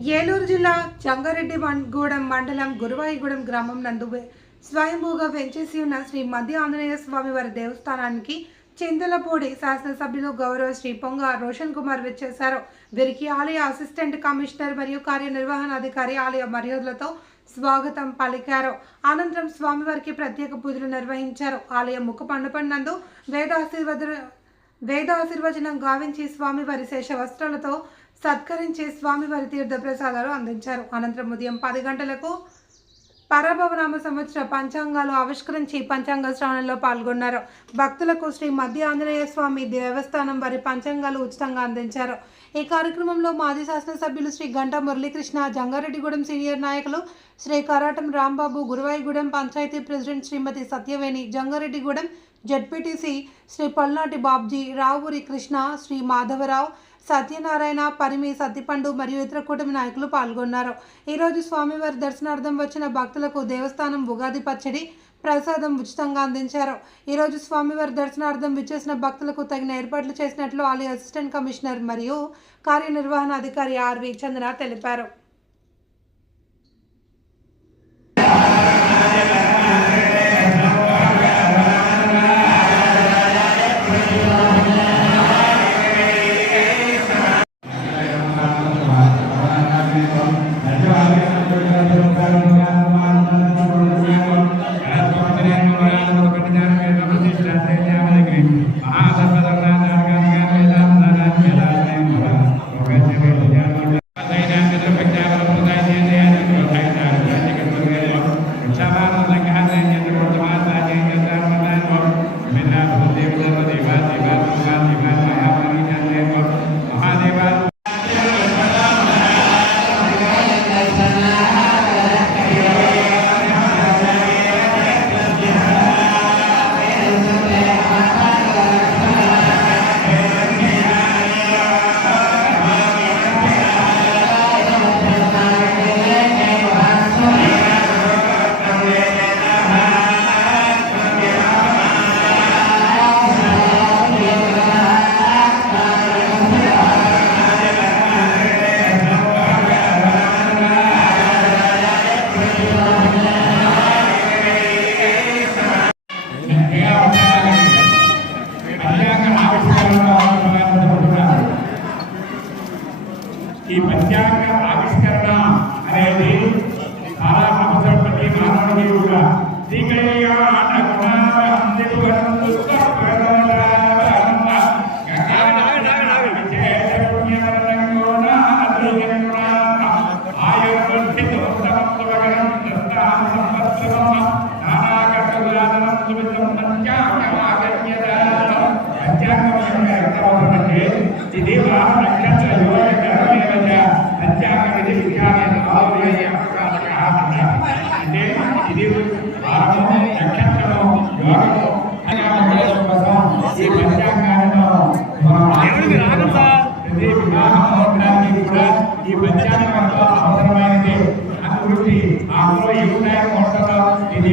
ఏలూరు జిల్లా జంగారెడ్డిగూడెం మండలం గురువాయిగూడెం గ్రామం నందు స్వయంభూగా వెంచేసి ఉన్న శ్రీ మధ్య ఆంజనేయ స్వామి వారి దేవస్థానానికి చింతలపూడి శాసనసభ్యులు గౌరవ శ్రీ పొంగ రోషన్ కుమార్ విచ్చేశారు. వీరికి ఆలయ అసిస్టెంట్ కమిషనర్ మరియు కార్యనిర్వహణాధికారి ఆలయ మర్యాదలతో స్వాగతం పలికారు. అనంతరం స్వామివారికి ప్రత్యేక పూజలు నిర్వహించారు. ఆలయ ముఖ మండపం నందు వేదాశీర్వచనం గావించి స్వామివారి శేష వస్త్రాలతో సత్కరించి స్వామివారి తీర్థ ప్రసాదాలు అందించారు. అనంతరం ఉదయం 10 గంటలకు పరభవనామ సంవత్సర పంచాంగాలు ఆవిష్కరించి పంచాంగ శ్రవణంలో పాల్గొన్నారు. భక్తులకు శ్రీ మధ్య ఆంజనేయ స్వామి దేవస్థానం వారి పంచాంగాలు ఉచితంగా అందించారు. ఈ కార్యక్రమంలో మాజీ శాసనసభ్యులు శ్రీ గంటా మురళీకృష్ణ, జంగారెడ్డిగూడెం సీనియర్ నాయకులు శ్రీ కరాటం రాంబాబు, గురువాయిగూడెం పంచాయతీ ప్రెసిడెంట్ శ్రీమతి సత్యవేణి, జంగారెడ్డిగూడెం జెడ్పీటీసీ శ్రీ పల్నాటి బాబ్జీ, రావూరి కృష్ణ, శ్రీ మాధవరావు, సత్యనారాయణ, పరిమి, సత్తిపండు మరియు ఇతర కూటమి నాయకులు పాల్గొన్నారు. ఈరోజు స్వామివారి దర్శనార్థం వచ్చిన భక్తులకు దేవస్థానం ఉగాది పచ్చడి ప్రసాదం ఉచితంగా అందించారు. ఈరోజు స్వామివారి దర్శనార్థం విచ్చేసిన భక్తులకు తగిన ఏర్పాట్లు చేసినట్లు ఆలయ అసిస్టెంట్ కమిషనర్ మరియు కార్యనిర్వహణాధికారి ఆర్వి చంద్ర తెలిపారు. ఈ పంచాంగ ఆవిష్కరణ అనేది చాలా అవసరం. ప్రతి మానవుడికి కూడా ఇది ఈ పంచాంగం అవసరమైనది. అందుగురించి అందులో ఏమున్నాయో ఇది